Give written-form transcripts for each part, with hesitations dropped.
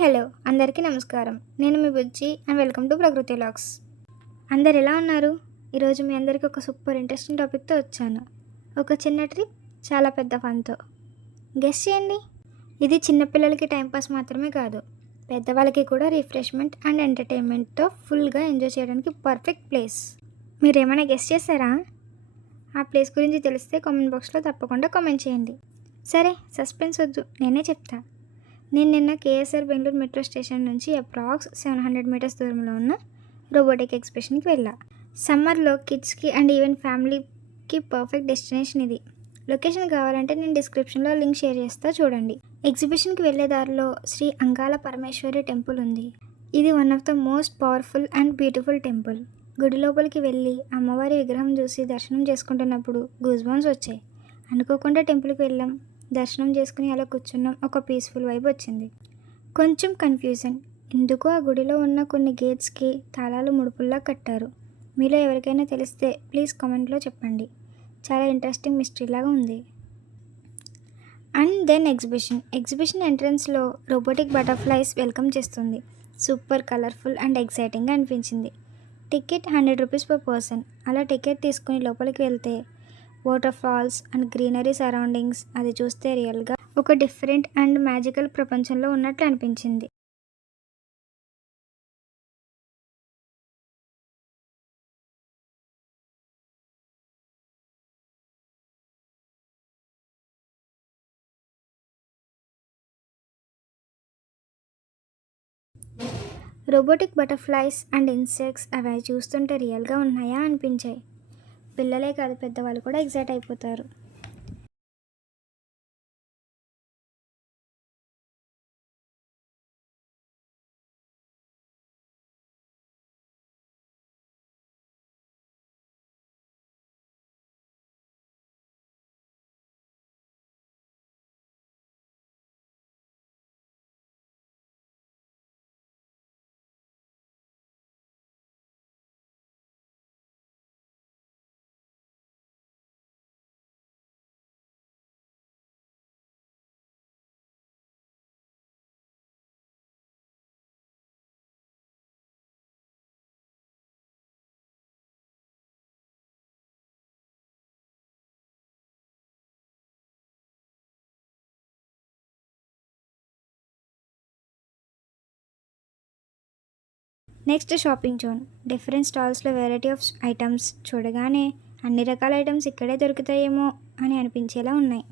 Hello అందరికీ నమస్కారం. నేను మీ బుజ్జి and welcome to Prakruti vlogs. అందరు ఎలా ఉన్నారు? ఈరోజు మీ అందరికీ ఒక సూపర్ ఇంట్రెస్టింగ్ టాపిక్తో వచ్చాను. ఒక చిన్న ట్రిప్ చాలా పెద్ద ఫన్తో. గెస్ చేయండి. ఇది చిన్నపిల్లలకి టైంపాస్ మాత్రమే కాదు, పెద్దవాళ్ళకి కూడా రిఫ్రెష్మెంట్ అండ్ ఎంటర్టైన్మెంట్తో ఫుల్గా ఎంజాయ్ చేయడానికి పర్ఫెక్ట్ ప్లేస్. మీరేమైనా గెస్ చేస్తారా? ఆ ప్లేస్ గురించి తెలిస్తే కామెంట్ బాక్స్లో తప్పకుండా కామెంట్ చేయండి. సరే, సస్పెన్స్ వద్దు, నేనే చెప్తా. నేను నిన్న కేఎస్ఆర్ బెంగళూరు మెట్రో స్టేషన్ నుంచి అప్రాక్స్ 700 మీటర్స్ దూరంలో ఉన్న రోబోటిక్ ఎగ్జిబిషన్కి వెళ్ళా. సమ్మర్లో కిడ్స్కి అండ్ ఈవెన్ ఫ్యామిలీకి పర్ఫెక్ట్ డెస్టినేషన్ ఇది. లొకేషన్ కావాలంటే నేను డిస్క్రిప్షన్లో లింక్ షేర్ చేస్తా, చూడండి. ఎగ్జిబిషన్కి వెళ్ళే దారిలో శ్రీ అంగాల పరమేశ్వరి టెంపుల్ ఉంది. ఇది one of the most powerful and beautiful temple. గుడి లోపలికి వెళ్ళి అమ్మవారి విగ్రహం చూసి దర్శనం చేసుకుంటున్నప్పుడు గూస్ బంప్స్ వచ్చాయి. అనుకోకుండా టెంపుల్కి వెళ్ళాం, దర్శనం చేసుకుని అలా కూర్చున్నాం. ఒక పీస్ఫుల్ వైబ్ వచ్చింది. కొంచెం కన్ఫ్యూజన్, ఎందుకో ఆ గుడిలో ఉన్న కొన్ని గేట్స్కి తాళాలు ముడుపుల్లా కట్టారు. మీలో ఎవరికైనా తెలిస్తే ప్లీజ్ కామెంట్లో చెప్పండి. చాలా ఇంట్రెస్టింగ్ మిస్టరీలాగా ఉంది. అండ్ దెన్ ఎగ్జిబిషన్ ఎంట్రన్స్లో రోబోటిక్ బటర్ఫ్లైస్ వెల్కమ్ చేస్తుంది. సూపర్ కలర్ఫుల్ అండ్ ఎక్సైటింగ్గా అనిపించింది. Ticket 100 rupees per person. అలా టికెట్ తీసుకుని లోపలికి వెళ్తే waterfalls and greenery surroundings అది చూస్తే రియల్గా ఒక డిఫరెంట్ అండ్ మ్యాజికల్ ప్రపంచంలో ఉన్నట్లు అనిపించింది. రోబోటిక్ బటర్ఫ్లైస్ అండ్ ఇన్సెక్ట్స్ అవి చూస్తుంటే రియల్గా ఉన్నాయా అనిపించాయి. పిల్లలే కాదు, పెద్దవాళ్ళు కూడా ఎగ్జైట్ అయిపోతారు. Next shopping zone. డిఫరెంట్ స్టాల్స్లో వెరైటీ ఆఫ్ ఐటమ్స్ చూడగానే అన్ని రకాల ఐటమ్స్ ఇక్కడే దొరుకుతాయేమో అని అనిపించేలా ఉన్నాయి.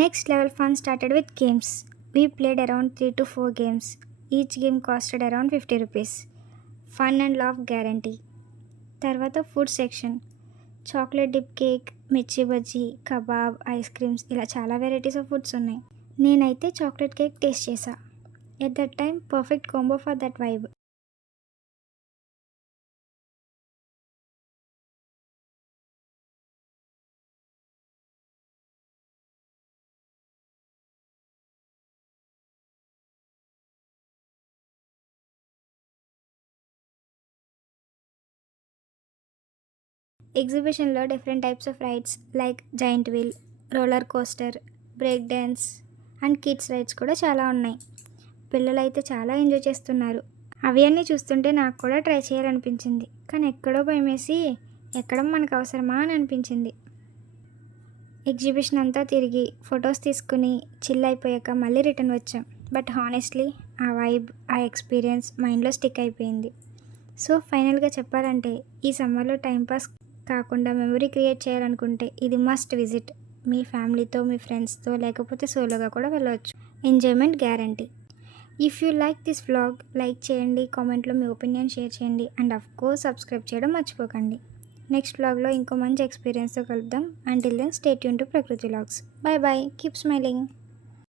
Next level fun started with games. We played around 3 to 4 games. Each game costed around 50 rupees. Fun and laugh guarantee. తర్వాత food section. Chocolate dip cake, మిర్చి బజ్జీ, కబాబ్, ఐస్ క్రీమ్స్, ఇలా చాలా వెరైటీస్ ఆఫ్ ఫుడ్స్ ఉన్నాయి. నేనైతే chocolate cake taste చేశా. At that time perfect combo for that vibe. ఎగ్జిబిషన్లో different types of rides like giant wheel, roller coaster, break dance and kids rides కూడా చాలా ఉన్నాయి. పిల్లలు అయితే చాలా ఎంజాయ్ చేస్తున్నారు. అవి అన్నీ చూస్తుంటే నాకు కూడా ట్రై చేయాలనిపించింది. కానీ ఎక్కడో భయమేసి ఎక్కడం మనకు అవసరమా అని అనిపించింది. ఎగ్జిబిషన్ అంతా తిరిగి ఫొటోస్ తీసుకుని చిల్ అయిపోయాక మళ్ళీ రిటర్న్ వచ్చాం. బట్ హానెస్ట్లీ ఆ వైబ్, ఆ ఎక్స్పీరియన్స్ మైండ్లో స్టిక్ అయిపోయింది. సో ఫైనల్గా చెప్పాలంటే ఈ సమ్మర్లో టైంపాస్ కాకుండా మెమరీ క్రియేట్ చేయాలనుకుంటే ఇది మస్ట్ విజిట్. మీ ఫ్యామిలీతో, మీ ఫ్రెండ్స్తో, లేకపోతే సోలోగా కూడా వెళ్ళవచ్చు. Enjoyment guarantee. If you like this vlog, like చేయండి, కామెంట్లో మీ ఒపీనియన్ షేర్ చేయండి అండ్ ఆఫ్ కోర్స్ సబ్స్క్రైబ్ చేయడం మర్చిపోకండి. నెక్స్ట్ వ్లాగ్లో ఇంకో మంచి ఎక్స్పీరియన్స్తో కలుద్దాం. Until then stay tune to Prakruti vlogs. Bye bye, keep smiling.